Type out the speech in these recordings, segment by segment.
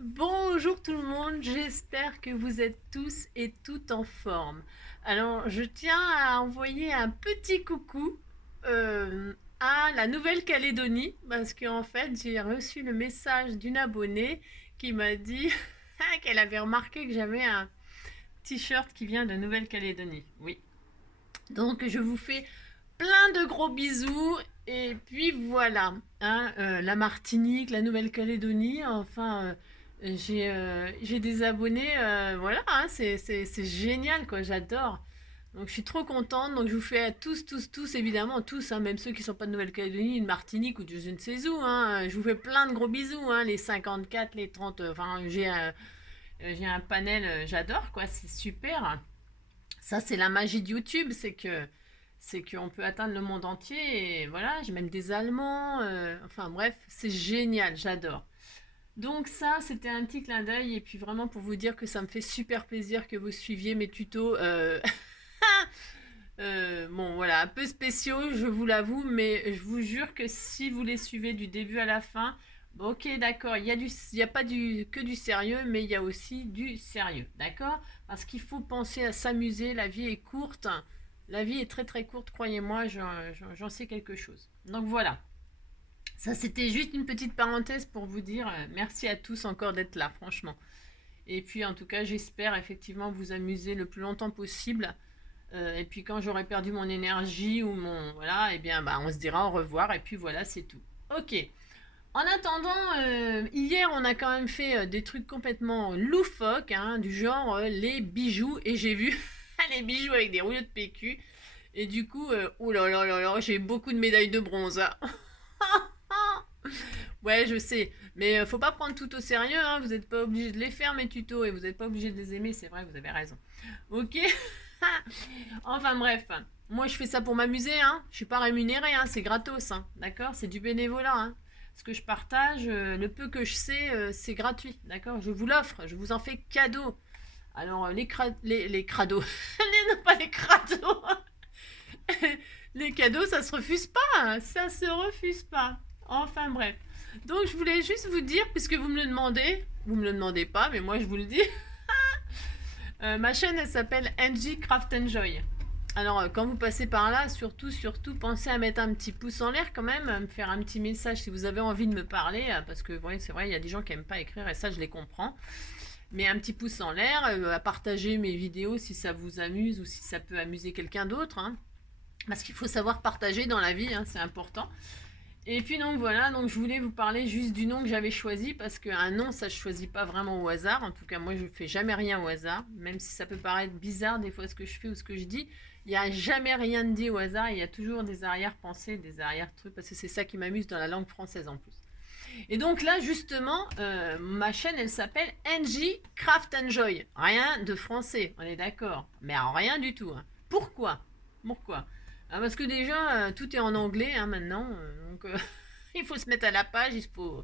Bonjour tout le monde, j'espère que vous êtes tous et toutes en forme. Alors, je tiens à envoyer un petit coucou à la Nouvelle-Calédonie parce qu'en fait, j'ai reçu le message d'une abonnée qui m'a dit qu'elle avait remarqué que j'avais un t-shirt qui vient de Nouvelle-Calédonie. Oui. Donc, je vous fais plein de gros bisous. Et puis voilà, hein, la Martinique, la Nouvelle-Calédonie, enfin, j'ai des abonnés, voilà, hein, c'est génial, quoi, j'adore. Donc je suis trop contente, donc je vous fais à tous, tous, tous, évidemment, tous, hein, même ceux qui ne sont pas de Nouvelle-Calédonie, de Martinique ou de je ne sais où, hein, je vous fais plein de gros bisous, hein, les 54, les 30, enfin, j'ai un panel, j'adore, quoi, c'est super. Ça, c'est la magie de YouTube, c'est qu'on peut atteindre le monde entier. Et voilà, j'ai même des Allemands. Enfin bref, c'est génial, j'adore. Donc ça, c'était un petit clin d'œil. Et puis vraiment pour vous dire que ça me fait super plaisir que vous suiviez mes tutos. Bon, voilà, un peu spéciaux, je vous l'avoue, mais je vous jure que si vous les suivez du début à la fin, bon, ok, d'accord, il y a pas que du sérieux, mais il y a aussi du sérieux, d'accord? Parce qu'il faut penser à s'amuser, la vie est courte, la vie est très très courte, croyez-moi, j'en sais quelque chose. Donc voilà, ça c'était juste une petite parenthèse pour vous dire merci à tous encore d'être là, franchement. Et puis en tout cas, j'espère effectivement vous amuser le plus longtemps possible. Et puis quand j'aurai perdu mon énergie ou mon... Voilà, et bien bah, on se dira au revoir et puis voilà, c'est tout. Ok. En attendant, hier on a quand même fait des trucs complètement loufoques, hein, du genre les bijoux. Et j'ai vu les bijoux avec des rouleaux de PQ. Et du coup, oh là là là là, j'ai beaucoup de médailles de bronze, hein. Ouais, je sais. Mais faut pas prendre tout au sérieux, hein. Vous n'êtes pas obligé de les faire, mes tutos. Et vous n'êtes pas obligé de les aimer, c'est vrai, vous avez raison. Ok. Enfin bref, moi je fais ça pour m'amuser, hein. Je suis pas rémunérée, hein. C'est gratos, hein. D'accord. C'est du bénévolat, hein. Ce que je partage, le peu que je sais, c'est gratuit. D'accord. Je vous l'offre, je vous en fais cadeau. Alors les crados, non pas les crados, les cadeaux ça se refuse pas, hein. Ça se refuse pas. Enfin bref. Donc je voulais juste vous dire, puisque vous me le demandez pas, mais moi je vous le dis, ma chaîne elle s'appelle NG Craft Enjoy. Alors, quand vous passez par là, surtout, surtout, pensez à mettre un petit pouce en l'air quand même, à me faire un petit message si vous avez envie de me parler, parce que ouais, c'est vrai, il y a des gens qui n'aiment pas écrire et ça, je les comprends. Mais un petit pouce en l'air, à partager mes vidéos si ça vous amuse ou si ça peut amuser quelqu'un d'autre, hein. Parce qu'il faut savoir partager dans la vie, hein, c'est important. Et puis donc voilà, donc je voulais vous parler juste du nom que j'avais choisi parce qu'un nom ça je choisis pas vraiment au hasard. En tout cas moi je fais jamais rien au hasard, même si ça peut paraître bizarre des fois ce que je fais ou ce que je dis. Il n'y a jamais rien de dit au hasard, il y a toujours des arrière-pensées, des arrière-trucs parce que c'est ça qui m'amuse dans la langue française en plus. Et donc là justement, ma chaîne elle s'appelle NJ Craft Enjoy. Rien de français, on est d'accord, mais rien du tout, hein. Pourquoi? Pourquoi? Ah, parce que déjà, tout est en anglais, hein, maintenant. Donc, il faut se mettre à la page, faut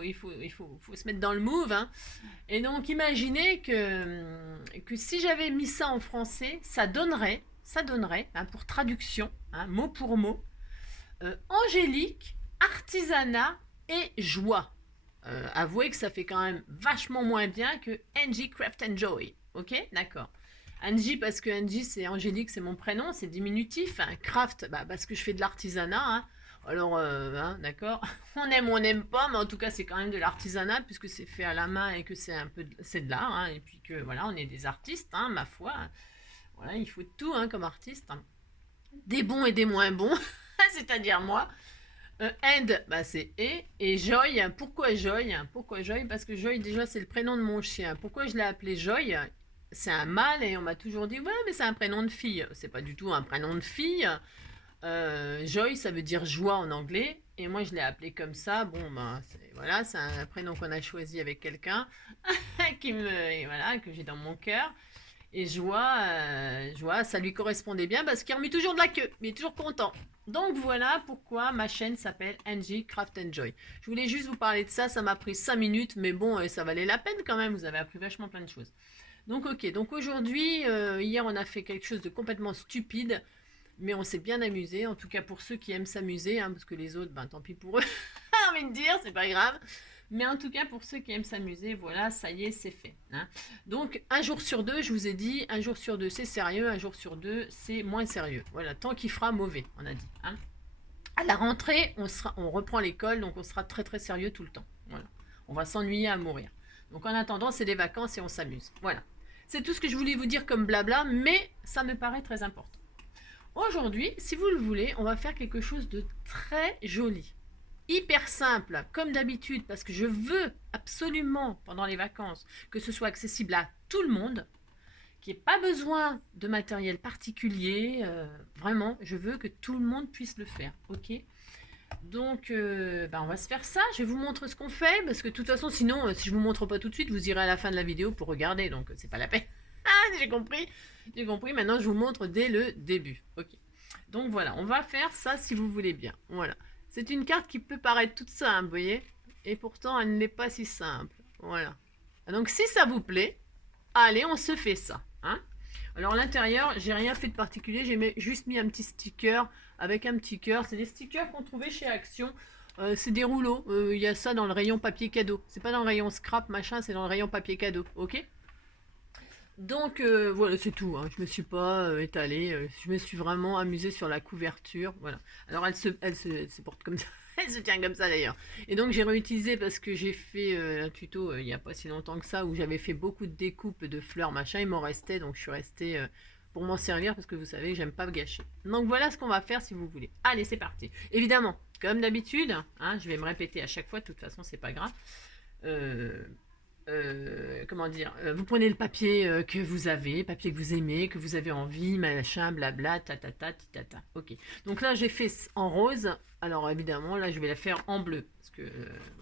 se mettre dans le move, hein. Et donc, imaginez que si j'avais mis ça en français, ça donnerait, hein, pour traduction, hein, mot pour mot, angélique, artisanat et joie. Avouez que ça fait quand même vachement moins bien que NG Craft Enjoy. Ok, d'accord. Angie parce que Angie c'est Angélique, c'est mon prénom, c'est diminutif. Hein. Craft, bah, parce que je fais de l'artisanat. Hein. Alors, hein, d'accord. On aime ou on n'aime pas, mais en tout cas c'est quand même de l'artisanat puisque c'est fait à la main et que c'est un peu, c'est de l'art. Hein, et puis que voilà, on est des artistes, hein, ma foi. Voilà, il faut tout hein, comme artiste. Hein. Des bons et des moins bons, c'est-à-dire moi. And, bah, c'est et Joy, pourquoi Joy? Pourquoi Joy? Parce que Joy, déjà, c'est le prénom de mon chien. Pourquoi je l'ai appelé Joy? C'est un mâle et on m'a toujours dit, ouais, mais c'est un prénom de fille. C'est pas du tout un prénom de fille. Joy, ça veut dire joie en anglais. Et moi, je l'ai appelé comme ça. Bon, ben, voilà, c'est un prénom qu'on a choisi avec quelqu'un voilà, que j'ai dans mon cœur. Et joie, ça lui correspondait bien parce qu'il remue toujours de la queue, mais il est toujours content. Donc voilà pourquoi ma chaîne s'appelle Angie Craft Enjoy. Je voulais juste vous parler de ça, ça m'a pris 5 minutes, mais bon, ça valait la peine quand même, vous avez appris vachement plein de choses. Donc ok, donc aujourd'hui, hier on a fait quelque chose de complètement stupide, mais on s'est bien amusé, en tout cas pour ceux qui aiment s'amuser, hein, parce que les autres, ben tant pis pour eux, j'ai envie de dire, c'est pas grave. Mais en tout cas, pour ceux qui aiment s'amuser, voilà, ça y est, c'est fait. Hein. Donc, un jour sur deux, je vous ai dit, un jour sur deux, c'est sérieux, un jour sur deux, c'est moins sérieux. Voilà, tant qu'il fera mauvais, on a dit. Hein. À la rentrée, on reprend l'école, donc on sera très très sérieux tout le temps. Voilà. On va s'ennuyer à mourir. Donc en attendant, c'est des vacances et on s'amuse. Voilà. C'est tout ce que je voulais vous dire comme blabla, mais ça me paraît très important. Aujourd'hui, si vous le voulez, on va faire quelque chose de très joli. Hyper simple, comme d'habitude, parce que je veux absolument, pendant les vacances, que ce soit accessible à tout le monde, qu'il n'y ait pas besoin de matériel particulier. Vraiment, je veux que tout le monde puisse le faire. Ok ? Donc, on va se faire ça. Je vais vous montrer ce qu'on fait, parce que de toute façon, sinon, si je vous montre pas tout de suite, vous irez à la fin de la vidéo pour regarder, donc c'est pas la peine. Ah, j'ai compris. J'ai compris. Maintenant, je vous montre dès le début. Ok. Donc voilà, on va faire ça si vous voulez bien. Voilà. C'est une carte qui peut paraître toute simple, vous voyez, et pourtant elle n'est pas si simple. Voilà. Donc si ça vous plaît, allez, on se fait ça. Hein. Alors à l'intérieur, j'ai rien fait de particulier, j'ai juste mis un petit sticker avec un petit cœur. C'est des stickers qu'on trouvait chez Action. C'est des rouleaux. Il y a ça dans le rayon papier cadeau. C'est pas dans le rayon scrap machin, c'est dans le rayon papier cadeau. Ok. Donc voilà, c'est tout. Hein. Je me suis pas étalée. Je me suis vraiment amusée sur la couverture. Voilà. Alors elle se porte comme ça. Elle se tient comme ça d'ailleurs. Et donc j'ai réutilisé parce que j'ai fait un tuto il n'y a pas si longtemps que ça où j'avais fait beaucoup de découpes de fleurs machin. Il m'en restait donc je suis restée pour m'en servir parce que vous savez j'aime pas gâcher. Donc voilà ce qu'on va faire si vous voulez. Allez c'est parti. Évidemment comme d'habitude, hein, je vais me répéter à chaque fois. De toute façon c'est pas grave. Comment dire, vous prenez le papier que vous avez, papier que vous aimez, que vous avez envie, machin, blabla, tatata, titata. Ok. Donc là, j'ai fait en rose. Alors évidemment, là, je vais la faire en bleu. Parce que,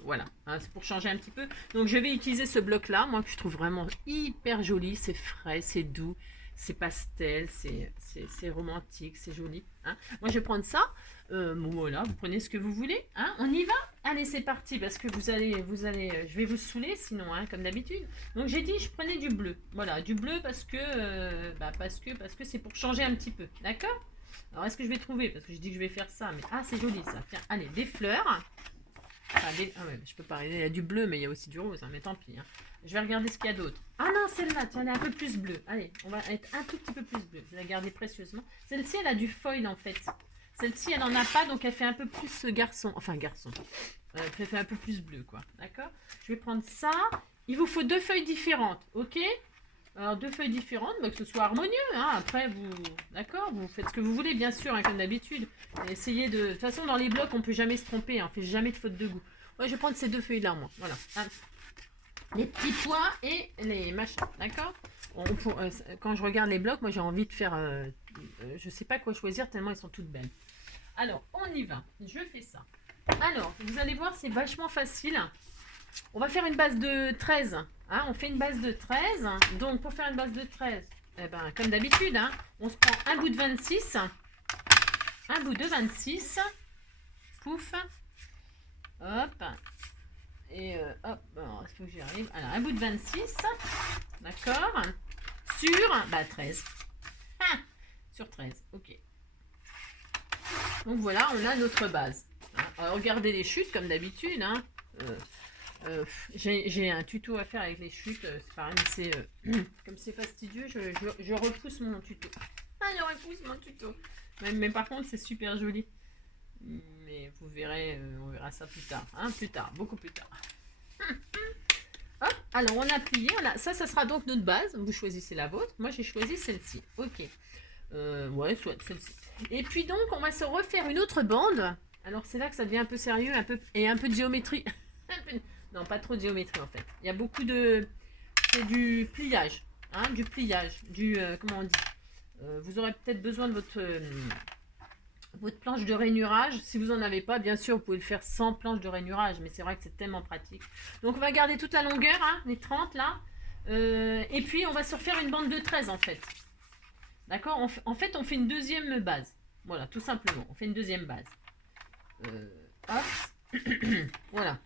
voilà, hein, c'est pour changer un petit peu. Donc je vais utiliser ce bloc-là, moi, que je trouve vraiment hyper joli. C'est frais, c'est doux, c'est pastel, c'est romantique, c'est joli. Hein. Moi, je vais prendre ça. Voilà, vous prenez ce que vous voulez. Hein. On y va? Allez, c'est parti, parce que vous allez, je vais vous saouler sinon, hein, comme d'habitude. Donc j'ai dit, je prenais du bleu. Voilà, du bleu parce que c'est pour changer un petit peu, d'accord? Alors est-ce que je vais trouver? Parce que je dis que je vais faire ça, mais c'est joli ça. Tiens, allez, des fleurs. Ah ouais, je peux pas arriver. Il y a du bleu, mais il y a aussi du rose, hein, mais tant pis. Hein. Je vais regarder ce qu'il y a d'autre. Ah non, celle-là, tiens, elle est un peu plus bleue. Allez, on va être un tout petit peu plus bleue. Je vais la garder précieusement. Celle-ci, elle a du foil en fait. Celle-ci, elle n'en a pas, donc elle fait un peu plus garçon. Enfin, garçon. Elle fait un peu plus bleu, quoi. D'accord? Je vais prendre ça. Il vous faut 2 feuilles différentes, ok? Alors, 2 feuilles différentes, que ce soit harmonieux. Hein. Après, d'accord? Vous faites ce que vous voulez, bien sûr, hein, comme d'habitude. Essayez de... De toute façon, dans les blocs, on ne peut jamais se tromper. Hein. On ne fait jamais de faute de goût. Ouais, je vais prendre ces 2 feuilles-là, moi. Voilà. Hein. Les petits pois et les machins, d'accord? Quand je regarde les blocs, moi, j'ai envie de faire... je sais pas quoi choisir, tellement elles sont toutes belles. Alors, on y va. Je fais ça. Alors, vous allez voir, c'est vachement facile. On va faire une base de 13. Hein, on fait une base de 13. Donc, pour faire une base de 13, comme d'habitude, hein, on se prend un bout de 26. Un bout de 26. Pouf. Hop. Et hop, il faut que j'y arrive. Alors, un bout de 26. D'accord. Sur 13. Ah, sur 13. Ok. Donc voilà, on a notre base. Hein. Regardez les chutes comme d'habitude. Hein. J'ai un tuto à faire avec les chutes. C'est pareil, mais c'est comme c'est fastidieux, je repousse mon tuto. Je repousse mon tuto. Mais par contre, c'est super joli. Mais vous verrez, on verra ça plus tard. Hein, plus tard, beaucoup plus tard. Hop, alors on a plié. Ça sera donc notre base. Vous choisissez la vôtre. Moi, j'ai choisi celle-ci. Ok. Ouais, soit celle-ci. Et puis donc, on va se refaire une autre bande. Alors, c'est là que ça devient un peu sérieux un peu de géométrie. Non, pas trop de géométrie en fait. Il y a beaucoup de... C'est du pliage. Hein, du pliage. Comment on dit vous aurez peut-être besoin de votre planche de rainurage. Si vous n'en avez pas, bien sûr, vous pouvez le faire sans planche de rainurage. Mais c'est vrai que c'est tellement pratique. Donc, on va garder toute la longueur, hein, les 30 là. Et puis, on va se refaire une bande de 13 en fait. D'accord? En fait, on fait une deuxième base. Voilà, tout simplement. On fait une deuxième base. Hop. Voilà.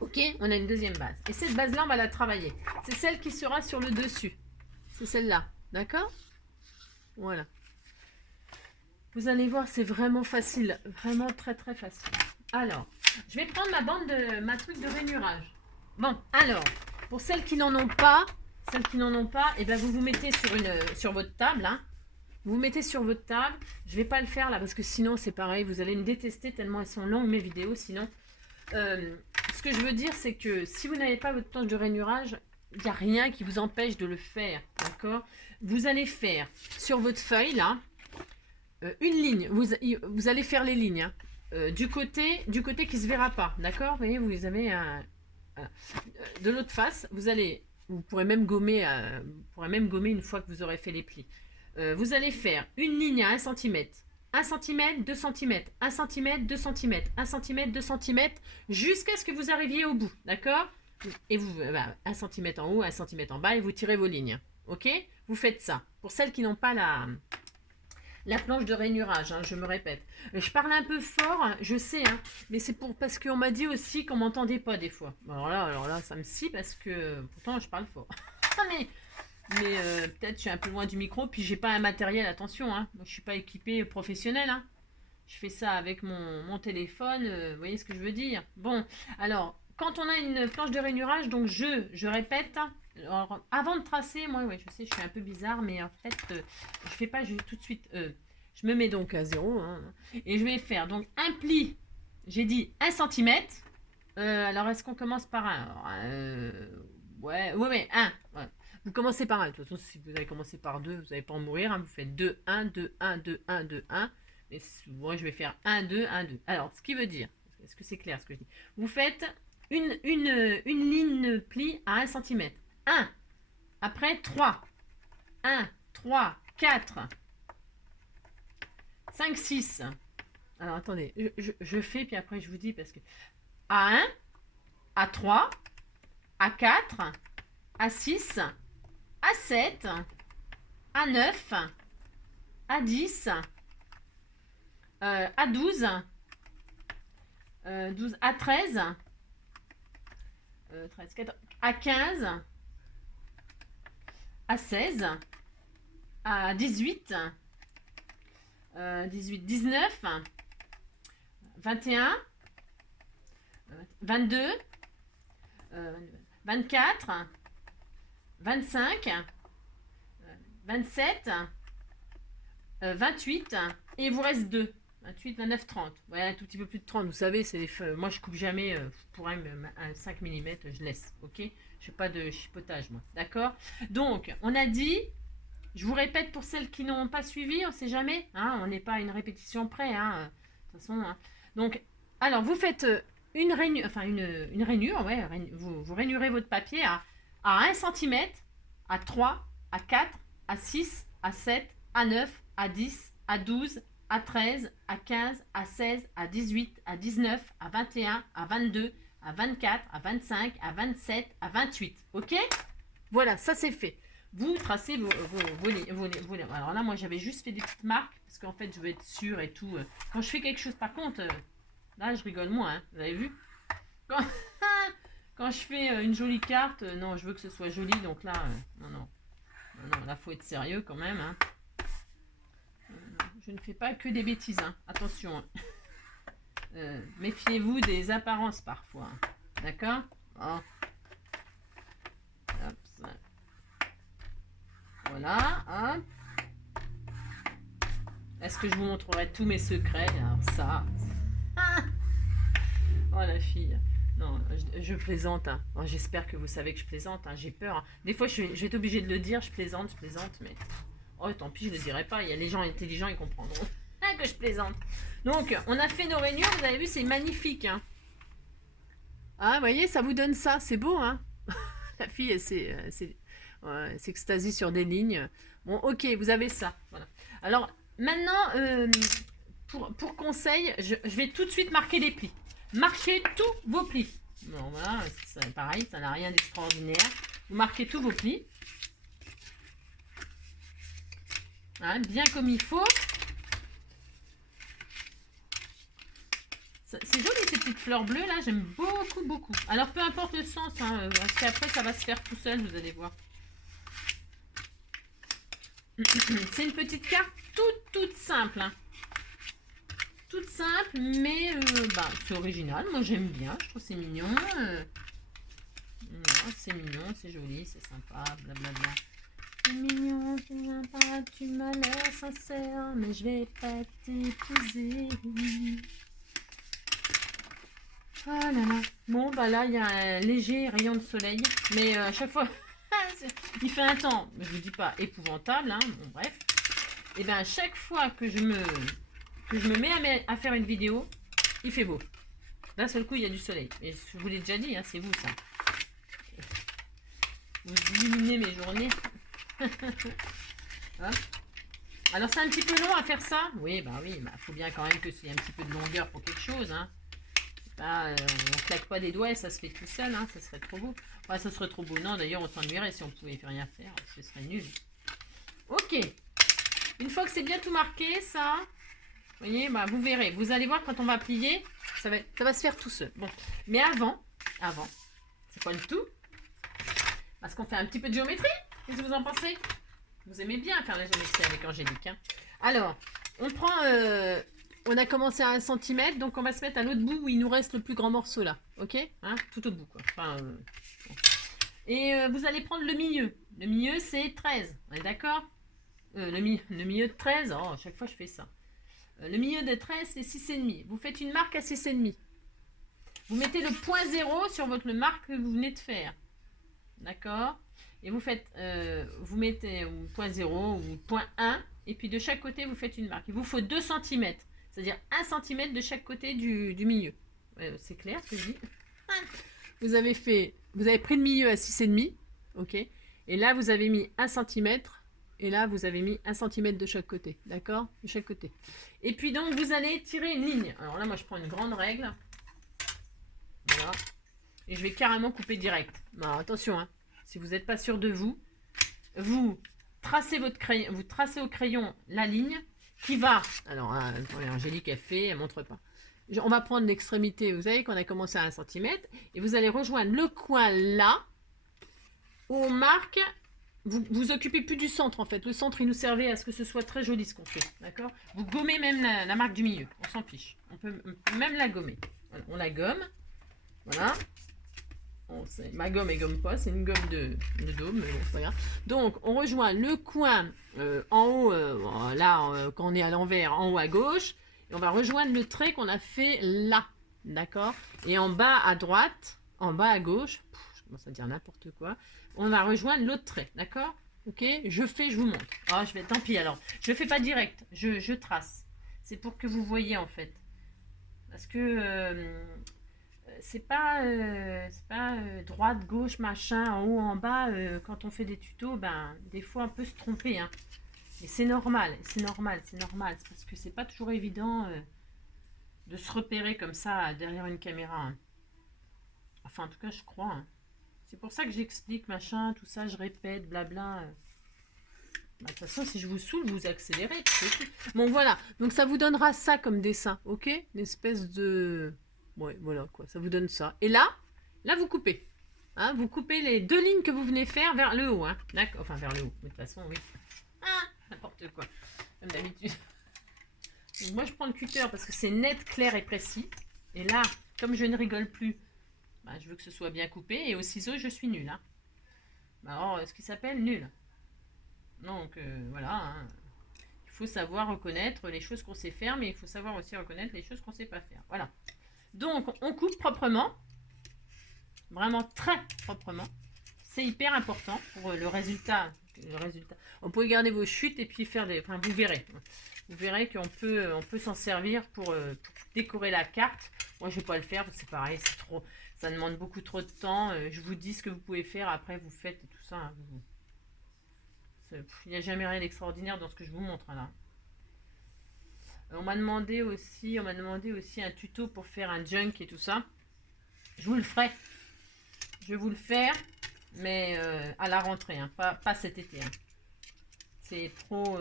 Ok, on a une deuxième base. Et cette base-là, on va la travailler. C'est celle qui sera sur le dessus. C'est celle-là. D'accord? Voilà. Vous allez voir, c'est vraiment facile. Vraiment très, très facile. Alors, Je vais prendre ma truc de rainurage. Bon, alors, pour celles qui n'en ont pas, et ben vous vous mettez sur votre table, hein. Vous mettez sur votre table. Je vais pas le faire là parce que sinon c'est pareil, vous allez me détester tellement elles sont longues mes vidéos. Sinon, ce que je veux dire, c'est que si vous n'avez pas votre planche de rainurage, il n'y a rien qui vous empêche de le faire, d'accord? Vous allez faire sur votre feuille là une ligne. Vous allez faire les lignes hein, du côté qui se verra pas, d'accord? Vous voyez, vous avez de l'autre face, vous pourrez même gommer, une fois que vous aurez fait les plis. Vous allez faire une ligne à 1 cm, 1 cm, 2 cm, 1 cm, 2 cm, 1 cm, 2 cm, jusqu'à ce que vous arriviez au bout, d'accord? Et vous, 1 cm en haut, 1 cm en bas, et vous tirez vos lignes, ok? Vous faites ça. Pour celles qui n'ont pas la planche de rainurage, hein, je me répète. Je parle un peu fort, je sais, hein, mais c'est parce qu'on m'a dit aussi qu'on m'entendait pas des fois. Alors là, ça me scie parce que pourtant je parle fort. mais peut-être je suis un peu loin du micro, puis j'ai pas un matériel, attention, hein. Moi, je suis pas équipée professionnelle, hein. Je fais ça avec mon téléphone, vous voyez ce que je veux dire. Bon, alors, quand on a une planche de rainurage, donc je répète, alors, avant de tracer, moi, ouais, je sais, je suis un peu bizarre, mais en fait, je fais pas tout de suite, je me mets donc à 0, hein, et je vais faire donc un pli, j'ai dit 1 cm, alors est-ce qu'on commence par un ouais, 1, ouais. Vous commencez par 1. De toute façon, si vous avez commencé par 2, vous n'allez pas en mourir. Hein. Vous faites 2, 1, 2, 1, 2, 1, 2, 1. Mais moi, je vais faire 1, 2, 1, 2. Alors, ce qui veut dire, est-ce que c'est clair ce que je dis? Vous faites une ligne pli à 1 cm. 1. Après, 3. 1, 3, 4, 5, 6. Alors, attendez. Je fais, puis après, je vous dis parce que... À 1, à 3, à 4, à 6... à 7, à 9, à 10, à 12, 12 à 13, 13, 14, à 15, à 16, à 18, 18, 19, 21, 22, 24, 25, 27, 28, et il vous reste 2. 28, 29, 30. Ouais, un tout petit peu plus de 30. Vous savez, c'est moi je coupe jamais pour un 5 mm, je laisse. Ok? Je fais pas de chipotage, moi. D'accord? Donc, on a dit, je vous répète pour celles qui n'ont pas suivi, on sait jamais. Hein, on n'est pas à une répétition près. Hein, de toute façon. Hein. Donc, alors, vous faites une rainure, ouais, vous rainurez votre papier à 1 cm, à 3, à 4, à 6, à 7, à 9, à 10, à 12, à 13, à 15, à 16, à 18, à 19, à 21, à 22, à 24, à 25, à 27, à 28. Ok? Voilà, ça c'est fait. Vous tracez vos alors là, moi j'avais juste fait des petites marques parce qu'en fait je veux être sûre et tout. Quand je fais quelque chose, par contre, là je rigole moins, hein, vous avez vu? Quand je fais une jolie carte, non, je veux que ce soit joli, donc là, non, là, faut être sérieux quand même. Hein. Je ne fais pas que des bêtises, hein. Attention. Hein. Méfiez-vous des apparences parfois. Hein. D'accord? Oh. Hop, voilà. Hop. Est-ce que je vous montrerai tous mes secrets? Alors ça. Ah, oh la fille. Non, je plaisante. Hein. Oh, j'espère que vous savez que je plaisante. Hein. J'ai peur. Hein. Des fois, je vais être obligée de le dire. Je plaisante, mais... Oh, tant pis, je ne le dirai pas. Il y a les gens intelligents, ils comprendront que je plaisante. Donc, on a fait nos rainures. Vous avez vu, c'est magnifique. Hein. Ah, vous voyez, ça vous donne ça. C'est beau, hein. La fille, elle s'extasie sur des lignes. Bon, ok, vous avez ça. Voilà. Alors, maintenant, pour conseil, je vais tout de suite marquer les plis. Marquez tous vos plis. Bon, voilà, c'est pareil, ça n'a rien d'extraordinaire. Vous marquez tous vos plis. Hein, bien comme il faut. C'est joli ces petites fleurs bleues là, j'aime beaucoup, beaucoup. Alors peu importe le sens, hein, parce qu'après ça va se faire tout seul, vous allez voir. C'est une petite carte toute simple. Hein. toute simple, mais c'est original. Moi, j'aime bien. Je trouve c'est mignon. C'est mignon, c'est joli, c'est sympa, blablabla. C'est mignon, c'est sympa, tu m'as l'air sincère, mais je vais pas t'épouser. Ah là là. Bon, bah là, il y a un léger rayon de soleil, mais à chaque fois, il fait un temps, je vous dis pas épouvantable, hein, bon, bref. Et bien, à chaque fois que je me mets à faire une vidéo, il fait beau. D'un seul coup, il y a du soleil. Et je vous l'ai déjà dit, hein, c'est vous ça. Vous illuminez mes journées. Hein? Alors, c'est un petit peu long à faire ça. Oui, faut bien quand même que s'il y ait un petit peu de longueur pour quelque chose. Hein. On claque pas des doigts et ça se fait tout seul. Hein. Ça serait trop beau. Enfin, ça serait trop beau. Non, d'ailleurs, on s'ennuierait si on pouvait rien faire. Ce serait nul. Ok. Une fois que c'est bien tout marqué, ça, vous voyez, vous verrez. Vous allez voir quand on va plier, ça va se faire tout seul. Bon, mais avant, c'est quoi le tout? Parce qu'on fait un petit peu de géométrie. Qu'est-ce que vous en pensez? Vous aimez bien faire la géométrie avec Angélique. Hein. Alors, on prend... on a commencé à 1 cm, donc on va se mettre à l'autre bout où il nous reste le plus grand morceau là. Ok, hein, tout au bout. Quoi. Enfin, Et vous allez prendre le milieu. Le milieu, c'est 13. On est d'accord? Le milieu de 13, à chaque fois je fais ça. Le milieu de 13, c'est 6,5. Vous faites une marque à 6,5. Vous mettez le point 0 sur votre marque que vous venez de faire. D'accord? Et vous faites, vous mettez point 0 ou point 1, et puis de chaque côté, vous faites une marque. Il vous faut 2 cm, c'est-à-dire 1 cm de chaque côté du milieu. C'est clair ce que je dis? Vous avez pris le milieu à 6,5, ok? Et là, vous avez mis 1 cm, et là, vous avez mis 1 cm de chaque côté, d'accord? De chaque côté. Et puis donc, vous allez tirer une ligne. Alors là, moi, je prends une grande règle. Voilà. Et je vais carrément couper direct. Alors, attention, hein. Si vous n'êtes pas sûr de vous, vous tracez au crayon la ligne qui va. Alors, Angélique, elle montre pas. On va prendre l'extrémité, vous savez qu'on a commencé à 1 cm, et vous allez rejoindre le coin là, où on marque. Vous occupez plus du centre en fait. Le centre, il nous servait à ce que ce soit très joli ce qu'on fait. D'accord? Vous gommez même la marque du milieu. On s'en fiche. On peut même la gommer. Voilà, on la gomme. Voilà. Ma gomme et gomme pas, c'est une gomme de dôme, mais bon, c'est pas grave. Donc, on rejoint le coin en haut, quand on est à l'envers, en haut à gauche, et on va rejoindre le trait qu'on a fait là, d'accord? Et en bas à droite, en bas à gauche, je commence à dire n'importe quoi, on va rejoindre l'autre trait, d'accord? Ok? Je vous montre. Tant pis alors, je fais pas direct, je trace. C'est pour que vous voyez en fait. Parce que... c'est pas droite, gauche, machin, en haut, en bas. Quand on fait des tutos, des fois on peut se tromper. Hein. Et c'est normal, c'est parce que c'est pas toujours évident de se repérer comme ça derrière une caméra. Hein. Enfin, en tout cas, je crois. Hein. C'est pour ça que j'explique, machin, tout ça, je répète, blabla. De toute façon, si je vous saoule, vous accélérez. Bon, voilà. Donc, ça vous donnera ça comme dessin, ok? Une espèce de... Ouais, voilà quoi, ça vous donne ça. Et là, vous coupez. Hein, vous coupez les 2 lignes que vous venez faire vers le haut. Hein. D'accord, enfin vers le haut, de toute façon, oui. N'importe quoi, comme d'habitude. Moi, je prends le cutter parce que c'est net, clair et précis. Et là, comme je ne rigole plus, je veux que ce soit bien coupé. Et au ciseau, je suis nulle. Hein. Alors, ce qui s'appelle nul. Donc, voilà. Hein. Il faut savoir reconnaître les choses qu'on sait faire, mais il faut savoir aussi reconnaître les choses qu'on ne sait pas faire. Voilà. Donc, on coupe proprement, vraiment très proprement. C'est hyper important pour le résultat. On peut garder vos chutes et puis faire des... Enfin, vous verrez. Vous verrez qu'on peut s'en servir pour décorer la carte. Moi, je ne vais pas le faire parce que c'est pareil, ça demande beaucoup trop de temps. Je vous dis ce que vous pouvez faire, après vous faites et tout ça. Hein. Il n'y a jamais rien d'extraordinaire dans ce que je vous montre là. On m'a demandé aussi un tuto pour faire un junk et tout ça. Je vous le ferai. Je vais vous le faire, mais à la rentrée, hein, pas cet été. Hein. C'est trop...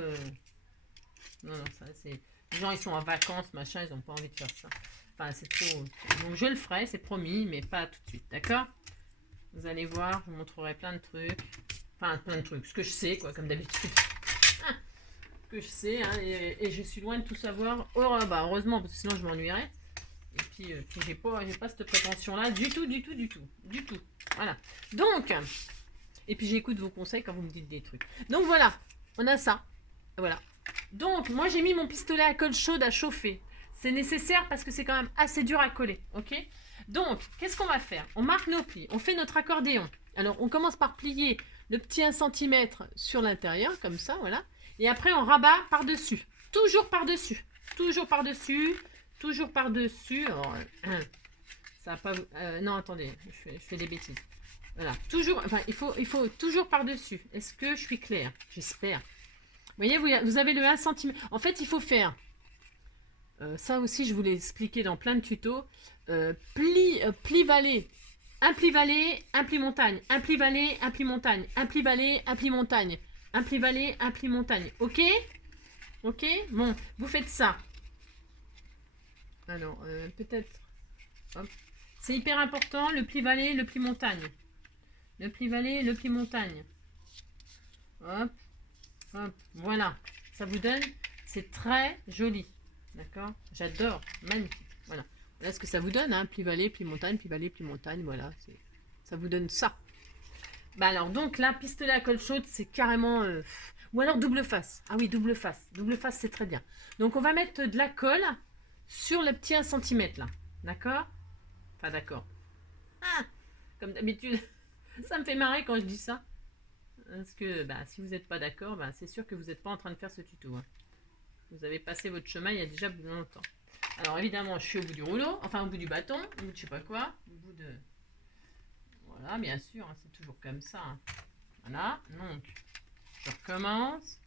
Non, ça c'est... Les gens, ils sont en vacances, machin, ils n'ont pas envie de faire ça. Enfin, c'est trop... Donc, je le ferai, c'est promis, mais pas tout de suite, d'accord? Vous allez voir, je vous montrerai plein de trucs. Enfin, plein de trucs. Ce que je sais, quoi, comme d'habitude. que je sais, hein, et je suis loin de tout savoir. Oh, bah, heureusement, parce que sinon je m'ennuierais. Et puis j'ai pas cette prétention-là du tout, du tout, du tout, du tout. Voilà. Donc, et puis j'écoute vos conseils quand vous me dites des trucs. Donc voilà, on a ça. Voilà. Donc, moi j'ai mis mon pistolet à colle chaude à chauffer. C'est nécessaire parce que c'est quand même assez dur à coller, ok? Donc, qu'est-ce qu'on va faire? On marque nos plis, on fait notre accordéon. Alors, on commence par plier le petit 1 cm sur l'intérieur, comme ça, voilà. Et après, on rabat par-dessus. Toujours par-dessus. Toujours par-dessus. Toujours par-dessus. Alors, ça va pas... non, attendez, je fais des bêtises. Voilà, toujours... Enfin, il faut toujours par-dessus. Est-ce que je suis claire? J'espère. Vous voyez, vous avez le 1 cm. En fait, il faut faire... ça aussi, je vous l'ai expliqué dans plein de tutos. Pli vallée. Un pli vallée, un pli montagne. Un pli vallée, un pli montagne. Un pli vallée, un pli montagne. Un pli vallée, un pli montagne. Ok? Ok? Bon, vous faites ça. Alors, peut-être... C'est hyper important, le pli vallée, le pli montagne. Le pli vallée, le pli montagne. Hop, hop, voilà. Ça vous donne, c'est très joli. D'accord? J'adore, magnifique. Voilà. Voilà ce que ça vous donne, hein. Pli vallée, pli montagne, pli vallée, pli montagne. Voilà, ça vous donne ça. Bah alors, donc là, pistolet à colle chaude, c'est carrément... ou alors double face. Ah oui, double face. Double face, c'est très bien. Donc, on va mettre de la colle sur le petit 1 cm là. D'accord? Enfin, d'accord. Ah, comme d'habitude, ça me fait marrer quand je dis ça. Parce que bah, si vous n'êtes pas d'accord, bah, c'est sûr que vous n'êtes pas en train de faire ce tuto. Hein. Vous avez passé votre chemin il y a déjà longtemps. Alors évidemment, je suis au bout du rouleau, enfin au bout du bâton, au bout de je sais pas quoi, au bout de... Voilà, bien sûr, hein, c'est toujours comme ça. Hein. Voilà, donc je recommence.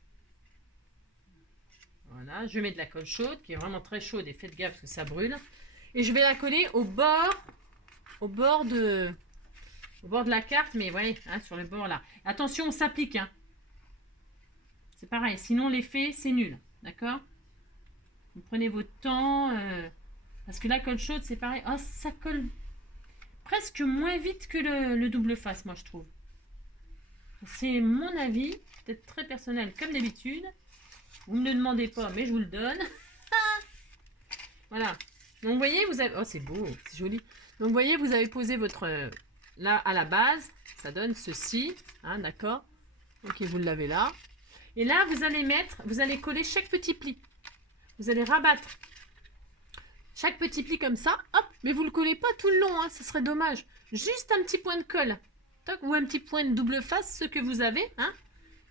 Voilà, je mets de la colle chaude, qui est vraiment très chaude, et faites gaffe parce que ça brûle. Et je vais la coller au bord de la carte, mais ouais, hein, sur le bord là. Attention, on s'applique. Hein. C'est pareil, sinon l'effet, c'est nul. D'accord? Vous prenez votre temps. Parce que la colle chaude, c'est pareil. Oh, ça colle presque moins vite que le double face, moi, je trouve. C'est mon avis, peut-être très personnel, comme d'habitude. Vous ne me le demandez pas, mais je vous le donne. Voilà. Donc, vous voyez, vous avez... Oh, c'est beau, c'est joli. Donc, vous voyez, vous avez posé votre... là, à la base, ça donne ceci. Hein, d'accord? Ok, vous l'avez là. Et là, vous allez coller chaque petit pli. Vous allez rabattre chaque petit pli comme ça. Hop, mais vous ne le collez pas tout le long, hein, ce serait dommage. Juste un petit point de colle. Toc, ou un petit point de double face, ce que vous avez. Hein.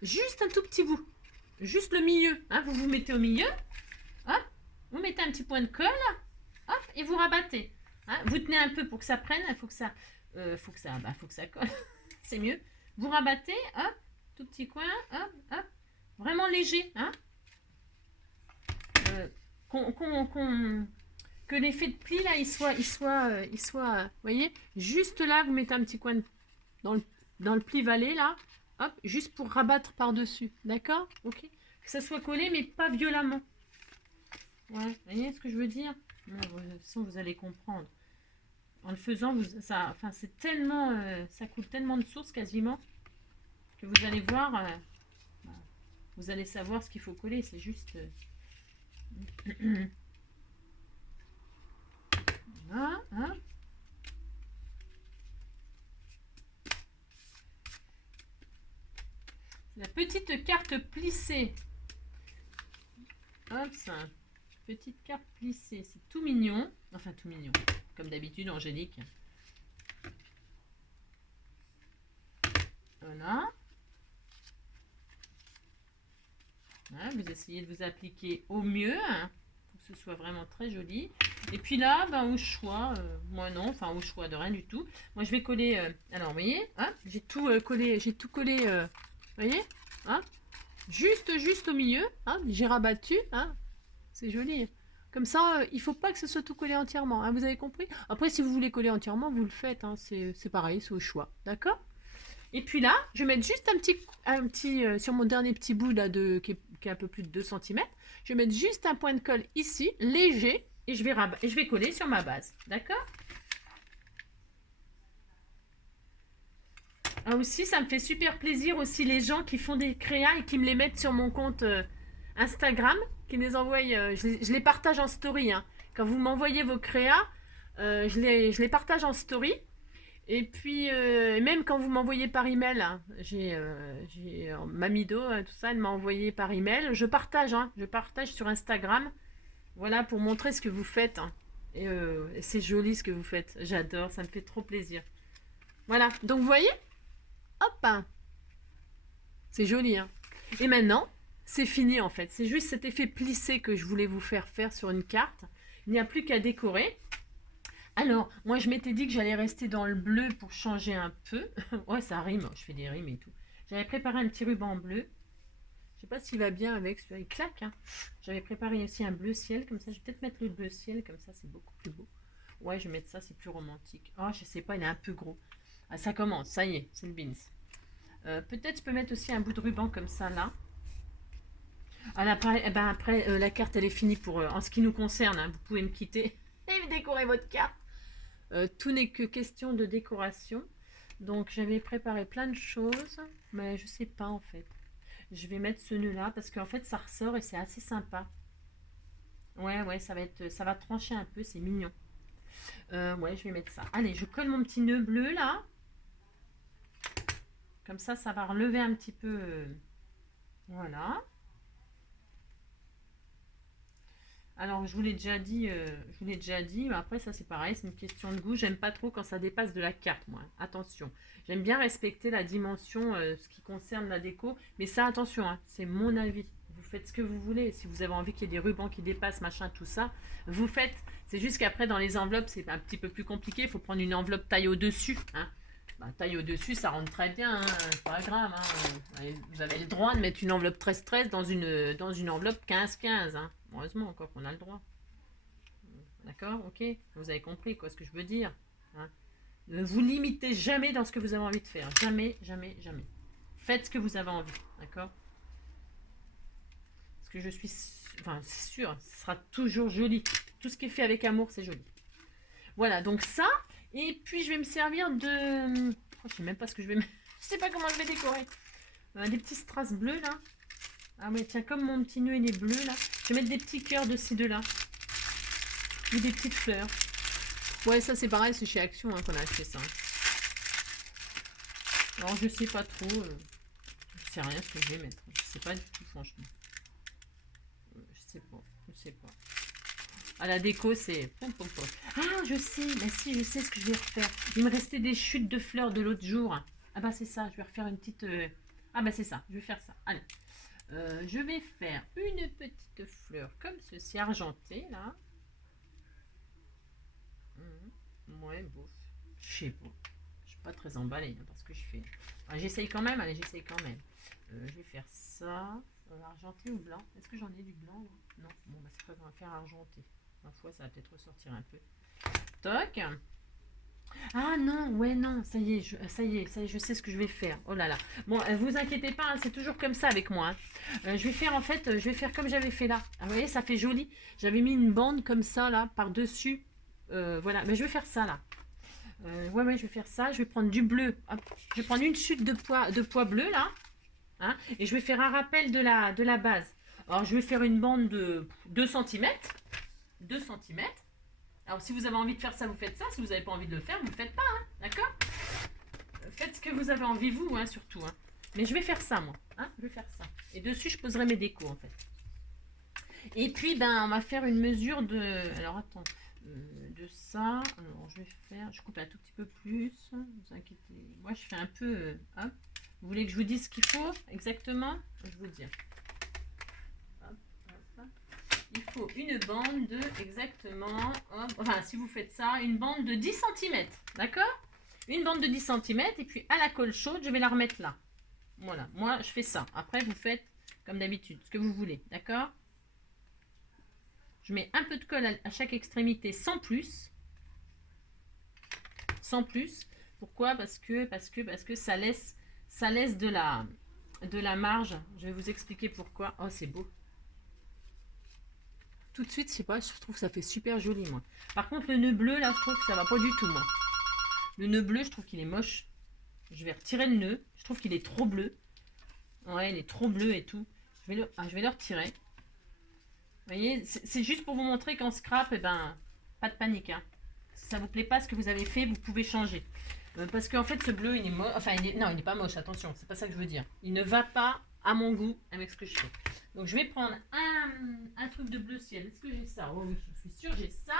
Juste un tout petit bout. Juste le milieu. Hein, vous vous mettez au milieu. Hop, vous mettez un petit point de colle. Hop, et vous rabattez. Hein, vous tenez un peu pour que ça prenne. Il faut que ça colle. C'est mieux. Vous rabattez. Hop, tout petit coin. Hop, hop. Vraiment léger. Hein. Que l'effet de pli là, il soit, vous voyez, juste là, vous mettez un petit coin dans le pli vallée là, hop, juste pour rabattre par-dessus, d'accord? Ok, que ça soit collé, mais pas violemment. Ouais, vous voyez ce que je veux dire? Non, de toute façon, vous allez comprendre. En le faisant, c'est tellement, ça coule tellement de source quasiment que vous allez voir, vous allez savoir ce qu'il faut coller, c'est juste. Voilà, hein. La petite carte plissée. Hop, ça. Petite carte plissée. C'est tout mignon. Enfin, tout mignon. Comme d'habitude, Angélique. Voilà. Voilà. Vous essayez de vous appliquer au mieux. Hein, pour que ce soit vraiment très joli. Et puis là, ben, au choix, moi non, enfin au choix de rien du tout. Moi je vais coller, alors vous voyez, hein, j'ai tout collé, vous voyez, hein, juste au milieu, hein, j'ai rabattu, hein, c'est joli. Comme ça, il ne faut pas que ce soit tout collé entièrement, hein, vous avez compris? Après, si vous voulez coller entièrement, vous le faites, hein, c'est pareil, c'est au choix, d'accord? Et puis là, je vais mettre juste un petit sur mon dernier petit bout là, qui est un peu plus de 2 cm, je vais mettre juste un point de colle ici, léger, et je vais coller sur ma base. D'accord? Ah aussi, ça me fait super plaisir aussi les gens qui font des créas et qui me les mettent sur mon compte Instagram qui les envoie, je les partage en story. Hein. Quand vous m'envoyez vos créas, je les partage en story. Et puis, même quand vous m'envoyez par email, hein, j'ai Mamido, tout ça, elle m'a envoyé par email. Je partage sur Instagram. Voilà, pour montrer ce que vous faites. Hein. Et c'est joli ce que vous faites. J'adore, ça me fait trop plaisir. Voilà, donc vous voyez, hop, hein. C'est joli. Hein. Et maintenant, c'est fini en fait. C'est juste cet effet plissé que je voulais vous faire faire sur une carte. Il n'y a plus qu'à décorer. Alors, moi je m'étais dit que j'allais rester dans le bleu pour changer un peu. Ouais, ça rime, je fais des rimes et tout. J'avais préparé un petit ruban bleu. Je sais pas s'il va bien avec celui-là, il claque. Hein. J'avais préparé aussi un bleu ciel, comme ça. Je vais peut-être mettre le bleu ciel, comme ça c'est beaucoup plus beau. Ouais, je vais mettre ça, c'est plus romantique. Oh, je sais pas, il est un peu gros. Ah, ça commence, ça y est, c'est le beans. Peut-être je peux mettre aussi un bout de ruban comme ça là. Alors après, la carte elle est finie pour en ce qui nous concerne. Hein, vous pouvez me quitter et décorer votre carte. Tout n'est que question de décoration. Donc j'avais préparé plein de choses, mais je sais pas en fait. Je vais mettre ce nœud là parce qu'en fait ça ressort et c'est assez sympa. Ouais, ça va trancher un peu, c'est mignon. Ouais, je vais mettre ça. Allez, je colle mon petit nœud bleu là. Comme ça va relever un petit peu. Voilà. Alors, je vous l'ai déjà dit, mais après ça c'est pareil, c'est une question de goût. J'aime pas trop quand ça dépasse de la carte, moi. Attention, j'aime bien respecter la dimension, ce qui concerne la déco, mais ça, attention, hein, c'est mon avis. Vous faites ce que vous voulez. Si vous avez envie qu'il y ait des rubans qui dépassent, machin, tout ça, vous faites. C'est juste qu'après dans les enveloppes, c'est un petit peu plus compliqué. Il faut prendre une enveloppe taille au-dessus, hein. Taille au-dessus, ça rentre très bien, hein, c'est pas grave. Hein. Vous avez le droit de mettre une enveloppe 13-13 dans une enveloppe 15-15. Hein. Heureusement encore qu'on a le droit. D'accord. Ok. Vous avez compris quoi ce que je veux dire. Hein. Ne vous limitez jamais dans ce que vous avez envie de faire. Jamais, jamais, jamais. Faites ce que vous avez envie. D'accord. Parce que je suis sûr, ce sera toujours joli. Tout ce qui est fait avec amour, c'est joli. Voilà, donc ça. Et puis je vais me servir de... Oh, je sais même pas ce que je vais mettre. Je sais pas comment je vais décorer. Des petits strass bleus là. Ah ouais, tiens, comme mon petit nœud il est bleu là. Je vais mettre des petits cœurs de ci, de là. Ou des petites fleurs. Ouais, ça c'est pareil, c'est chez Action hein, qu'on a acheté ça. Alors je sais pas trop. Je sais rien ce que je vais mettre. Je sais pas du tout franchement. Je sais pas. À la déco, c'est... Ah, je sais, bah si, je sais ce que je vais refaire. Il me restait des chutes de fleurs de l'autre jour. Ah bah c'est ça, je vais refaire une petite... Ah bah c'est ça, je vais faire ça. Allez. Je vais faire une petite fleur comme ceci, argentée, là. Ouais, bof. Je sais pas. Je suis pas très emballée hein, parce que je fais... Ah, j'essaye quand même, allez, j'essaye quand même. Je vais faire ça. Argenté ou blanc? Est-ce que j'en ai du blanc? Non. Bon, bah c'est pas grave, on va faire argenté. Ma foi, ça va peut-être ressortir un peu. Toc. Ah non, ouais, non, ça y est, je sais ce que je vais faire. Oh là là. Bon, vous inquiétez pas, hein, c'est toujours comme ça avec moi. Hein. Je vais faire en fait, je vais faire comme j'avais fait là. Ah, vous voyez, ça fait joli. J'avais mis une bande comme ça là, par-dessus. Voilà, mais je vais faire ça là. Ouais, je vais faire ça. Je vais prendre du bleu. Hop. Je vais prendre une chute de pois bleu là. Hein, et je vais faire un rappel de la base. Alors, je vais faire une bande de 2 cm. 2 cm. Alors, si vous avez envie de faire ça, vous faites ça. Si vous n'avez pas envie de le faire, vous ne le faites pas. Hein, d'accord? Faites ce que vous avez envie, vous, hein, surtout. Hein. Mais je vais faire ça, moi. Hein, je vais faire ça. Et dessus, je poserai mes décos, en fait. Et puis, on va faire une mesure de... Alors, attends. De ça. Alors, je vais faire... Je coupe un tout petit peu plus. Vous inquiétez. Moi, je fais un peu... hop. Vous voulez que je vous dise ce qu'il faut exactement? Je vous dis. Hop. Il faut une bande de exactement, enfin si vous faites ça, une bande de 10 cm, d'accord? Une bande de 10 cm et puis à la colle chaude, je vais la remettre là. Voilà, moi je fais ça. Après vous faites comme d'habitude, ce que vous voulez, d'accord? Je mets un peu de colle à chaque extrémité sans plus. Sans plus. Pourquoi? Parce que ça laisse de la marge. Je vais vous expliquer pourquoi. Oh, c'est beau. Tout de suite, je sais pas, je trouve que ça fait super joli, moi. Par contre, le nœud bleu, là, je trouve que ça va pas du tout, moi. Le nœud bleu, je trouve qu'il est moche. Je vais retirer le nœud. Je trouve qu'il est trop bleu. Ouais, il est trop bleu et tout. Je vais le retirer. Vous voyez, c'est juste pour vous montrer qu'en scrap, eh ben, pas de panique. Hein. Si ça vous plaît pas ce que vous avez fait, vous pouvez changer. Parce qu'en fait, ce bleu, il est moche. Enfin, non, il n'est pas moche, attention, c'est pas ça que je veux dire. Il ne va pas à mon goût avec ce que je fais. Donc, je vais prendre un truc de bleu ciel. Est-ce que j'ai ça? Oh oui, je suis sûre, j'ai ça.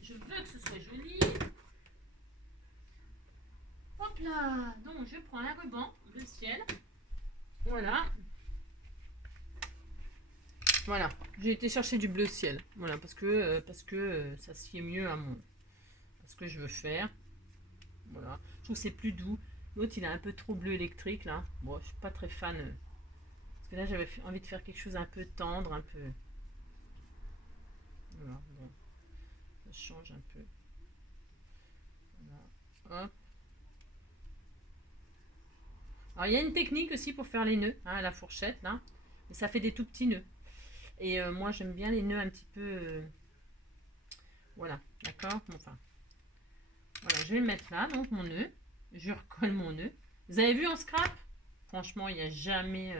Je veux que ce soit joli. Hop là. Donc, je prends un ruban bleu ciel. Voilà. Voilà, j'ai été chercher du bleu ciel. Voilà, parce que ça sied mieux à ce que je veux faire. Voilà, je trouve que c'est plus doux. L'autre, il a un peu trop bleu électrique là. Bon, je suis pas très fan. Parce que là, j'avais envie de faire quelque chose un peu tendre, un peu. Voilà, bon. Ça change un peu. Voilà. Hop. Alors, il y a une technique aussi pour faire les nœuds, hein, à la fourchette là. Mais ça fait des tout petits nœuds. Et moi, j'aime bien les nœuds un petit peu. Voilà, d'accord. Enfin, voilà, je vais le mettre là, donc mon nœud. Je recolle mon nœud. Vous avez vu en scrap? Franchement, il n'y a jamais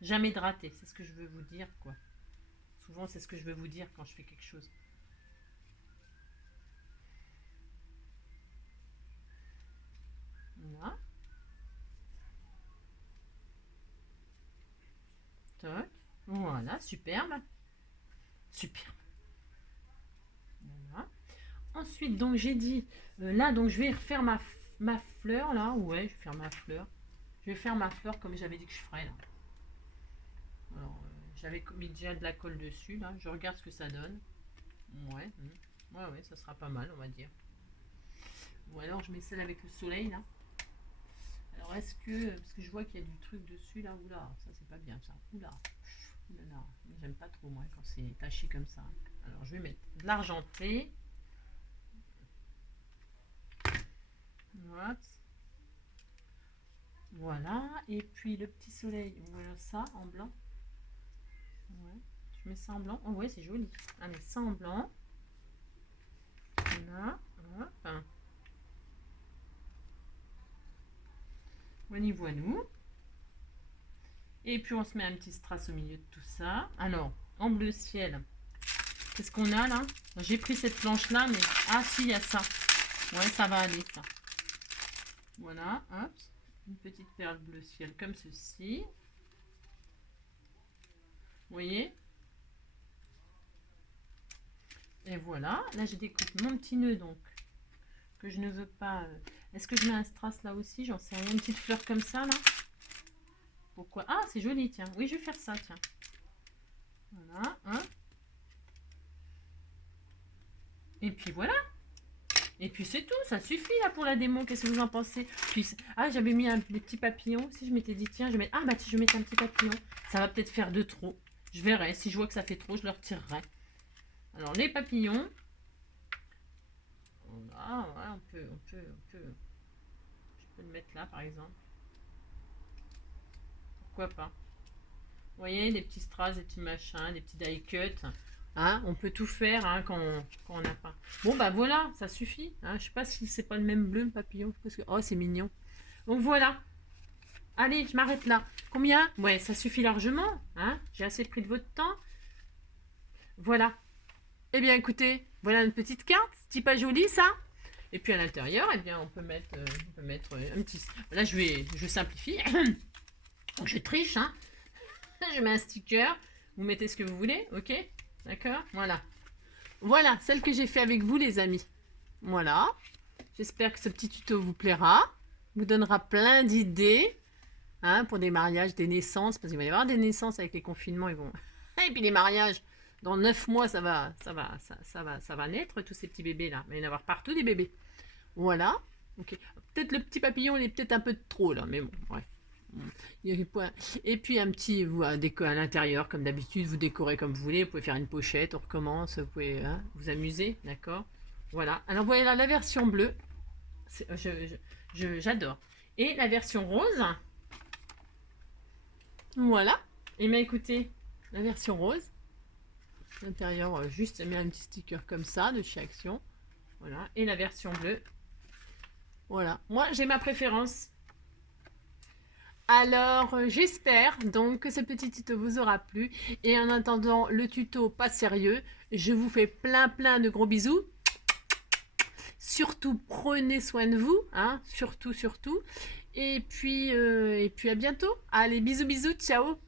de raté. C'est ce que je veux vous dire, quoi. Souvent, c'est ce que je veux vous dire quand je fais quelque chose. Voilà. Toc. Voilà, superbe. Superbe. Voilà. Ensuite, donc j'ai dit, là, donc je vais refaire ma fleur, là. Ouais, je vais faire ma fleur. Je vais faire ma fleur comme j'avais dit que je ferais, là. Alors, j'avais mis déjà de la colle dessus, là. Je regarde ce que ça donne. Ouais, ouais, ça sera pas mal, on va dire. Ou alors, je mets celle avec le soleil, là. Alors, est-ce que... Parce que je vois qu'il y a du truc dessus, là. Oula, ça, c'est pas bien, ça. Oula. Oula, j'aime pas trop, moi, quand c'est taché comme ça. Alors, je vais mettre de l'argenté. Voilà, et puis le petit soleil, voilà ça en blanc. Ouais. Je mets ça en blanc. Oh ouais, c'est joli. Allez, ça en blanc. Voilà. Hop. Voilà, nous. Et puis on se met un petit strass au milieu de tout ça. Alors, en bleu ciel, qu'est-ce qu'on a là? J'ai pris cette planche là, mais ah si, il y a ça. Ouais, ça va aller ça. Voilà, hop. Une petite perle bleu ciel comme ceci. Vous voyez? Et voilà, là je découpe mon petit nœud donc que je ne veux pas. Est-ce que je mets un strass là aussi? J'en sais rien. Une petite fleur comme ça là. Pourquoi? Ah, c'est joli, tiens. Oui, je vais faire ça, tiens. Voilà, hein. Et puis voilà. Et puis c'est tout, ça suffit là pour la démo. Qu'est-ce que vous en pensez? Puis, ah, j'avais mis des petits papillons aussi. Je m'étais dit, tiens, je vais mettre. Ah, bah, je vais mettre un petit papillon. Ça va peut-être faire de trop. Je verrai. Si je vois que ça fait trop, je le retirerai. Alors, les papillons. Voilà, voilà, on peut. Je peux le mettre là, par exemple. Pourquoi pas? Vous voyez, des petits strass, des petits machins, des petits die cuts. Hein, on peut tout faire hein, quand on n'a pas. Bon, bah voilà, ça suffit. Hein. Je sais pas si c'est pas le même bleu, le papillon. Parce que... Oh, c'est mignon. Donc voilà. Allez, je m'arrête là. Combien? Ouais, ça suffit largement. Hein. J'ai assez pris de votre temps. Voilà. Eh bien, écoutez, voilà une petite carte. C'est pas joli, ça? Et puis à l'intérieur, eh bien, on peut mettre un petit... Là, je simplifie. Je triche, hein. Je mets un sticker. Vous mettez ce que vous voulez, ok? D'accord? Voilà. Voilà, celle que j'ai fait avec vous, les amis. Voilà. J'espère que ce petit tuto vous plaira. Vous donnera plein d'idées hein, pour des mariages, des naissances. Parce qu'il va y avoir des naissances avec les confinements. Ils vont... Et puis les mariages. Dans 9 mois, ça va naître, tous ces petits bébés-là. Il va y en avoir partout des bébés. Voilà. Okay. Peut-être le petit papillon, il est peut-être un peu de trop, là. Mais bon, bref. Et puis un petit à l'intérieur, comme d'habitude, vous décorez comme vous voulez. Vous pouvez faire une pochette, on recommence, vous pouvez vous amuser, d'accord? Voilà. Alors voilà la version bleue, j'adore. Et la version rose, voilà. Et bien écoutez, la version rose, à l'intérieur, juste mis un petit sticker comme ça de chez Action. Voilà. Et la version bleue, voilà. Moi j'ai ma préférence. Alors, j'espère donc que ce petit tuto vous aura plu. Et en attendant le tuto pas sérieux, je vous fais plein de gros bisous. Surtout, prenez soin de vous, hein, surtout. Et puis à bientôt. Allez, bisous, ciao.